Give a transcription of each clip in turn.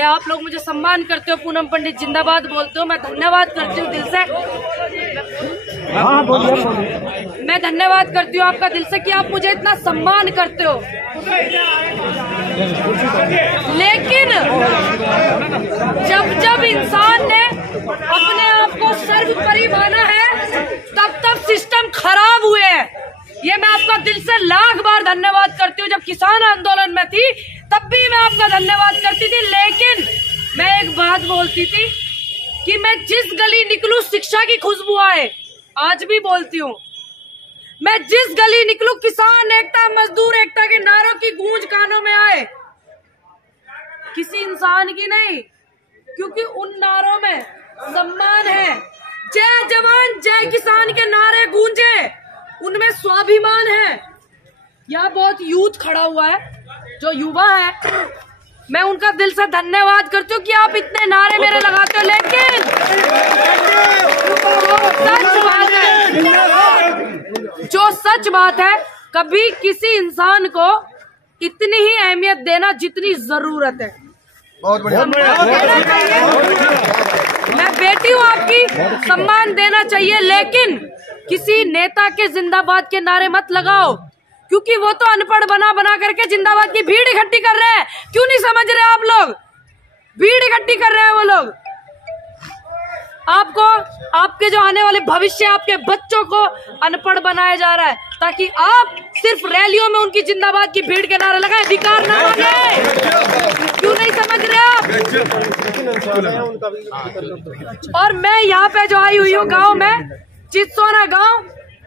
ये आप लोग मुझे सम्मान करते हो, पूनम पंडित जिंदाबाद बोलते हो, मैं धन्यवाद करती हूँ दिल से। मैं धन्यवाद करती हूँ आपका दिल से कि आप मुझे इतना सम्मान करते हो। लेकिन जब जब इंसान ने अपने आप को सर्वोपरि माना है तब तब सिस्टम खराब हुए हैं। ये मैं आपका दिल से लाख बार धन्यवाद करती हूँ। जब किसान आंदोलन में थी तब भी मैं आपका धन्यवाद करती थी, लेकिन मैं एक बात बोलती थी कि मैं जिस गली निकलूं शिक्षा की खुशबू आए। आज भी बोलती हूँ, मैं जिस गली निकलूं किसान एकता मजदूर एकता के नारों की गूंज कानों में आए, किसी इंसान की नहीं, क्योंकि उन नारों में सम्मान है। जय जवान जय किसान के नारे गूंजे, उनमें स्वाभिमान है। यहाँ बहुत यूथ खड़ा हुआ है, जो युवा है, मैं उनका दिल से धन्यवाद करती हूँ कि आप इतने नारे मेरे लगाते हो। लेकिन जो सच बात है, कभी किसी इंसान को इतनी ही अहमियत देना जितनी जरूरत है। बहुत बढ़िया। मैं बेटी हूँ आपकी, सम्मान देना चाहिए, लेकिन किसी नेता के जिंदाबाद के नारे मत लगाओ, क्योंकि वो तो अनपढ़ बना बना करके जिंदाबाद की भीड़ इकट्ठी कर रहे हैं। क्यों नहीं समझ रहे आप लोग? भीड़ इकट्ठी कर रहे हैं वो लोग। आपको, आपके जो आने वाले भविष्य, आपके बच्चों को अनपढ़ बनाया जा रहा है ताकि आप सिर्फ रैलियों में उनकी जिंदाबाद की भीड़ के नारे लगाएं, अधिकार ना मांगे। क्यों नहीं समझ रहे आप? और मैं यहाँ पे जो आई हुई हूँ गाँव में, चितसोना गाँव,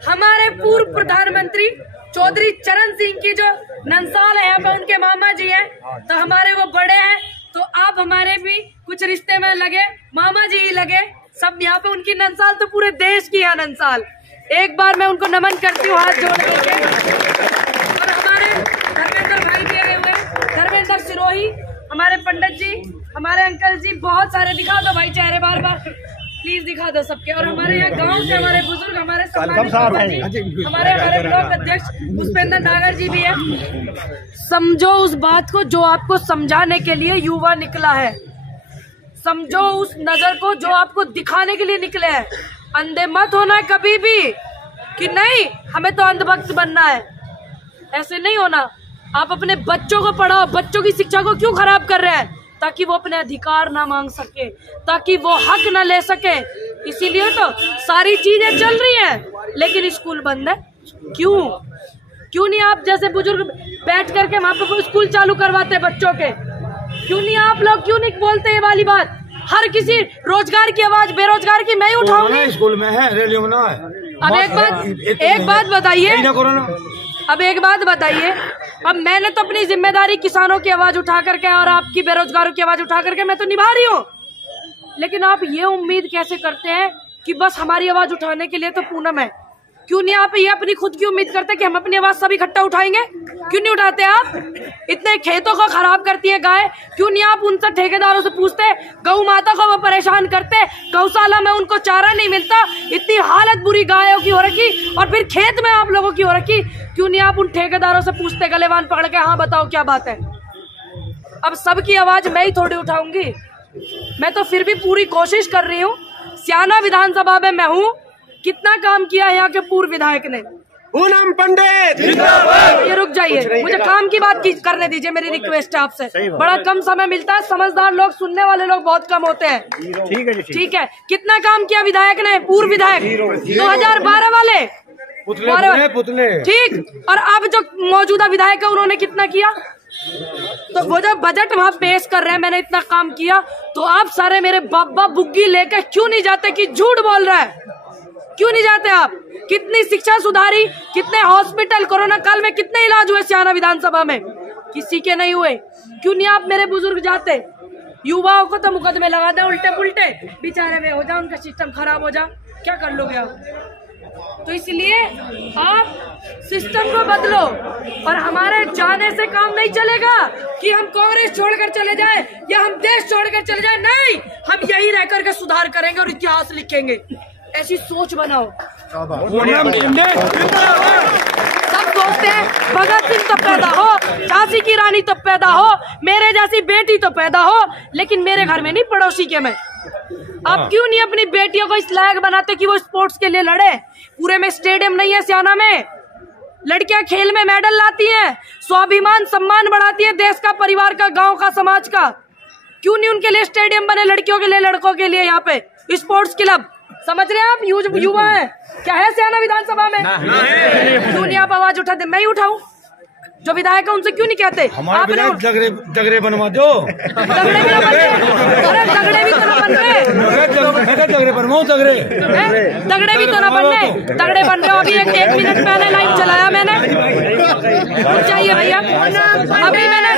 हमारे पूर्व प्रधानमंत्री चौधरी चरण सिंह की जो नंसाल है, यहाँ पे उनके मामा जी हैं, तो हमारे वो बड़े हैं, तो आप हमारे भी कुछ रिश्ते में लगे, मामा जी ही लगे, सब यहाँ पे उनकी नंसाल तो पूरे देश की है नंसाल। एक बार मैं उनको नमन करती हूँ हाथ जोड़ करके। और हमारे धर्मेंद्र भाई भी आए हुए, धर्मेंद्र सिरोही, हमारे पंडित जी, हमारे अंकल जी, बहुत सारे, दिखा दो भाई चेहरे बार बार, प्लीज दिखा दो सबके। और हमारे यहाँ गांव से हमारे बुजुर्ग, हमारे हमारे ब्लॉक अध्यक्ष पुष्पेंद्र नागर जी भी है। समझो उस बात को जो आपको समझाने के लिए युवा निकला है, समझो उस नजर को जो आपको दिखाने के लिए निकले हैं। अंधे मत होना है कभी भी कि नहीं हमें तो अंधभक्त बनना है, ऐसे नहीं होना। आप अपने बच्चों को पढ़ाओ, बच्चों की शिक्षा को क्यों खराब कर रहे हैं? ताकि वो अपने अधिकार ना मांग सके, ताकि वो हक ना ले सके। इसीलिए तो सारी चीजें चल रही हैं, लेकिन स्कूल बंद है। क्यों नहीं आप जैसे बुजुर्ग बैठ करके वहां पे स्कूल चालू करवाते बच्चों के? क्यों नहीं आप लोग, क्यों नहीं बोलते ये वाली बात? हर किसी रोजगार की आवाज बेरोजगार की मैं ही उठाऊंगी। स्कूल में है, रैलियों में ना है। अब एक बात बताइए, अब एक बात बताइए, अब मैंने तो अपनी जिम्मेदारी किसानों की आवाज उठा करके और आपकी बेरोजगारों की आवाज उठा करके मैं तो निभा रही हूँ, लेकिन आप ये उम्मीद कैसे करते हैं कि बस हमारी आवाज उठाने के लिए तो पूनम है? क्यों नहीं आप ये अपनी खुद की उम्मीद करते कि हम अपनी आवाज सब इकट्ठा उठाएंगे? क्यों नहीं उठाते आप? इतने खेतों को खराब करती है गाय, क्यों नहीं आप उनसे ठेकेदारों से पूछते? गौ माता को वो परेशान करते, गौशाला में उनको चारा नहीं मिलता, इतनी हालत बुरी गायों की हो रखी, और फिर खेत में आप लोगों की हो रखी। क्यों नहीं आप उन ठेकेदारों से पूछते गलेवान पकड़ के, हाँ बताओ क्या बात है? अब सबकी आवाज मैं ही थोड़ी उठाऊंगी, मैं तो फिर भी पूरी कोशिश कर रही हूँ। स्याना विधानसभा में मैं हूँ, कितना काम किया है यहाँ के पूर्व विधायक ने। पूनम पंडित ये रुक जाइए, मुझे काम की बात करने दीजिए, मेरी रिक्वेस्ट है आपसे। बड़ा कम समय मिलता है, समझदार लोग, सुनने वाले लोग बहुत कम होते हैं। ठीक है जी, ठीक है। कितना काम किया विधायक ने, पूर्व विधायक 2012 वाले पुतले, ठीक। और अब जो मौजूदा विधायक है उन्होंने कितना किया? तो वो जब बजट वहाँ पेश कर रहे हैं, मैंने इतना काम किया, तो आप सारे मेरे बाबा बुग्गी लेकर क्यों नहीं जाते कि झूठ बोल रहा है? क्यों नहीं जाते आप? कितनी शिक्षा सुधारी, कितने हॉस्पिटल, कोरोना काल में कितने इलाज हुए स्याना विधानसभा में? किसी के नहीं हुए। क्यों नहीं आप मेरे बुजुर्ग जाते? युवाओं को तो मुकदमे लगा दे उल्टे पुल्टे, बेचारे में हो जाए, उनका सिस्टम खराब हो जाए, क्या कर लोगे आप? तो इसलिए आप सिस्टम को बदलो, और हमारे जाने से काम नहीं चलेगा कि हम कांग्रेस छोड़कर चले जाए या हम देश छोड़कर चले जाए। नहीं, हम यही रह करके सुधार करेंगे और इतिहास लिखेंगे। ऐसी सोच बनाओ। सब सोचते हैं भगत सिंह तो पैदा हो, झांसी की रानी तो पैदा हो, मेरे जैसी बेटी तो पैदा हो, लेकिन मेरे घर में नहीं, पड़ोसी के में। आप क्यों नहीं अपनी बेटियों को इस लायक बनाते कि वो स्पोर्ट्स के लिए लड़े? पूरे में स्टेडियम नहीं है सियाना में, लड़कियां खेल में मेडल लाती हैं, स्वाभिमान सम्मान बढ़ाती है देश का, परिवार का, गांव का, समाज का। क्यों नहीं उनके लिए स्टेडियम बने, लड़कियों के लिए, लड़कों के लिए? यहाँ पे स्पोर्ट्स क्लब, समझ रहे हैं आप? युवा है क्या है सियाना विधानसभा में? क्यों नहीं आप आवाज उठाते? मैं ही उठाऊं? जो विधायक है उनसे क्यों नहीं कहते? हमारे जगरे बनवा दो। झगड़े भी ना बनते, अरे झगड़े भी तो ना बनते, जगरे बनवाओ, जगरे भी तो ना बनने, तगड़े बन रहे हो। अभी एक मिनट पहले लाइन चलाया मैंने, चाहिए भैया, अभी मैंने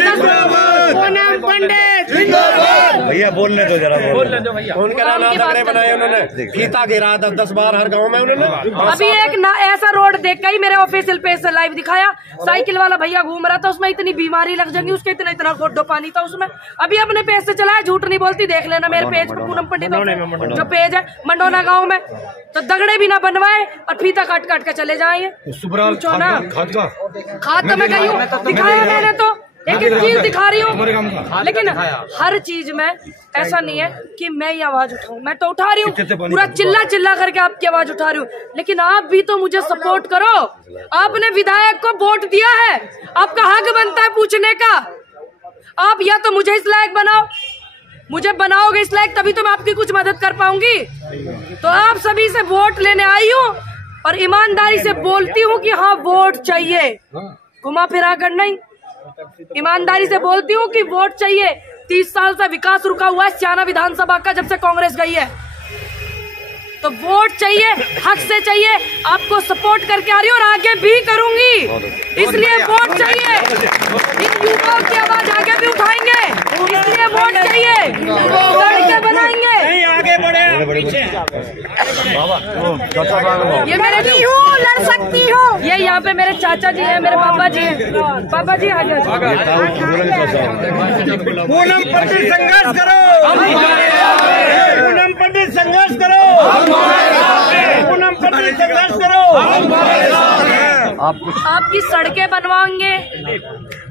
पंडित भैया बोलने दो जरा, बोलने दो भैया। उनके नाम झगड़े बनाए उन्होंने, फीता गिरा 10 बार हर गांव में उन्होंने। अभी एक ऐसा रोड देख के ही मेरे ऑफिशियल पेज से लाइव दिखाया, साइकिल वाला भैया घूम रहा था, उसमें इतनी बीमारी लग जाएगी, उसके इतना घोटो पानी था उसमें। अभी अपने पेज से चलाया, झूठ नहीं बोलती, देख लेना मेरे पेज पे, पूनम पंडित जो पेज है मंडोना गाँव में। तो दगड़े भी ना बनवाए और फीता काट काट के चले जाएंगे। खाद तो मैं गई हूँ, दिखाया मैंने, तो एक एक चीज दिखा रही हूँ, लेकिन हर चीज में ऐसा नहीं है कि मैं ये आवाज उठाऊं। मैं तो उठा रही हूँ, पूरा चिल्ला चिल्ला करके आपकी आवाज उठा रही हूँ, लेकिन आप भी तो मुझे सपोर्ट करो। आपने विधायक को वोट दिया है, आपका हक बनता है पूछने का। आप या तो मुझे इस लायक बनाओ, मुझे बनाओगे इस लायक तभी तो मैं आपकी कुछ मदद कर पाऊंगी। तो आप सभी से वोट लेने आई हूँ और ईमानदारी से बोलती हूँ कि हाँ वोट चाहिए, घुमा फिरा कर नहीं, ईमानदारी से बोलती हूँ कि वोट चाहिए। 30 साल से विकास रुका हुआ है सियाना विधानसभा का, जब से कांग्रेस गई है। तो वोट चाहिए, हक से चाहिए, आपको सपोर्ट करके आ रही हूँ और आगे भी करूंगी, इसलिए वोट चाहिए। इन युवाओं की आवाज आगे भी उठाएंगे, इसलिए वोट चाहिए, लड़के बनाएंगे। आगे बढ़े, पीछे ये मेरे भी हूँ, लड़ सकती हूँ। ये यहाँ पे मेरे चाचा जी हैं, मेरे पापा जी हैं। पापा जी आगे पूनम पंडित संघर्ष करो, पूनम पंडित संघर्ष करो, पूनम पंडित संघर्ष करो। आपकी सड़कें बनवाएंगे,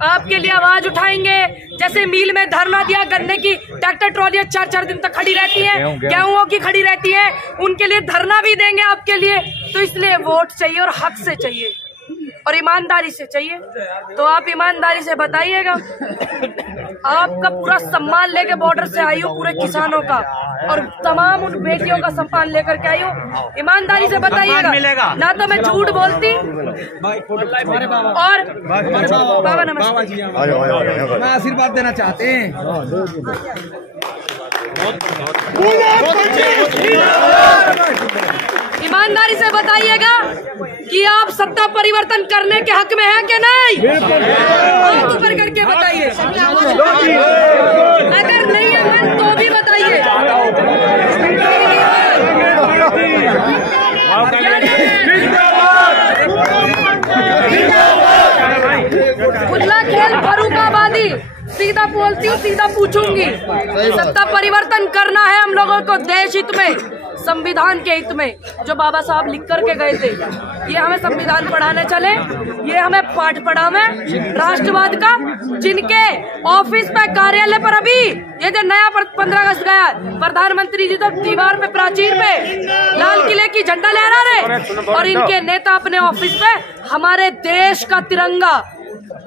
आपके लिए आवाज उठाएंगे। जैसे मील में धरना दिया, गन्ने की ट्रैक्टर ट्रॉलियां 4-4 दिन तक खड़ी रहती हैं, गेहूं की खड़ी रहती है, उनके लिए धरना भी देंगे आपके लिए। तो इसलिए वोट चाहिए और हक से चाहिए और ईमानदारी से चाहिए। तो आप ईमानदारी से बताइएगा। आपका पूरा सम्मान लेके बॉर्डर से आई हूँ, पूरे किसानों का और तमाम उन बेटियों का सम्मान लेकर के आई हूँ। ईमानदारी से बताइएगा, ना तो मैं झूठ बोलती। और बाबा नमस्ते, मैं आशीर्वाद देना चाहते हैं। ईमानदारी से बताइएगा कि आप सत्ता परिवर्तन करने के हक में हैं कि नहीं? हाथ ऊपर करके बताइए। अगर नहीं है मन तो भी बताइए। खुला खेल फर्रुखाबादी, सीधा बोलती हूँ सीधा पूछूंगी। सत्ता परिवर्तन करना है हम लोगों को देश हित में, संविधान के हित में, जो बाबा साहब लिख करके गए थे। ये हमें संविधान पढ़ाने चले, ये हमें पाठ पढ़ावे राष्ट्रवाद का। जिनके ऑफिस पे, कार्यालय पर अभी ये जो नया 15 अगस्त गया, प्रधानमंत्री जी तो दीवार पे, प्राचीर पे लाल किले की झंडा लहरा रहे, और इनके नेता अपने ऑफिस पे हमारे देश का तिरंगा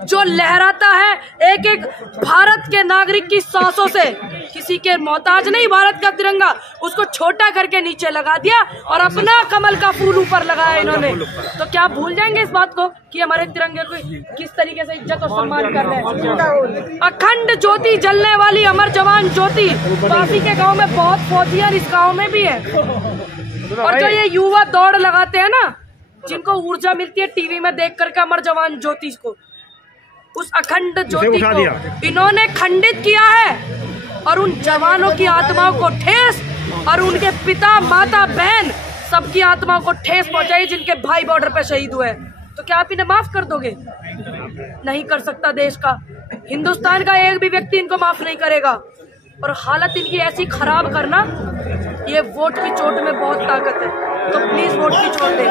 जो लहराता है, एक एक भारत के नागरिक की सांसों से, किसी के मोहताज नहीं, भारत का तिरंगा उसको छोटा करके नीचे लगा दिया और अपना कमल का फूल ऊपर लगाया इन्होंने। तो क्या भूल जाएंगे इस बात को कि हमारे तिरंगे को किस तरीके से इज्जत और सम्मान कर रहे हैं? अखंड ज्योति जलने वाली अमर जवान ज्योति, वासी के गांव में बहुत फौजियां इस गांव में भी है। और जो ये युवा दौड़ लगाते हैं ना, जिनको ऊर्जा मिलती है टीवी में देख करके अमर जवान ज्योति को, उस अखंड ज्योति को इन्होंने खंडित किया है और उन जवानों की आत्माओं को ठेस, और उनके पिता, माता, बहन सबकी आत्माओं को ठेस पहुंचाई जिनके भाई बॉर्डर पे शहीद हुए। तो क्या आप इन्हें माफ कर दोगे? नहीं कर सकता देश का, हिंदुस्तान का एक भी व्यक्ति इनको माफ नहीं करेगा। और हालत इनकी ऐसी खराब करना, ये वोट की चोट में बहुत ताकत है। तो प्लीज वोट की चोट दें।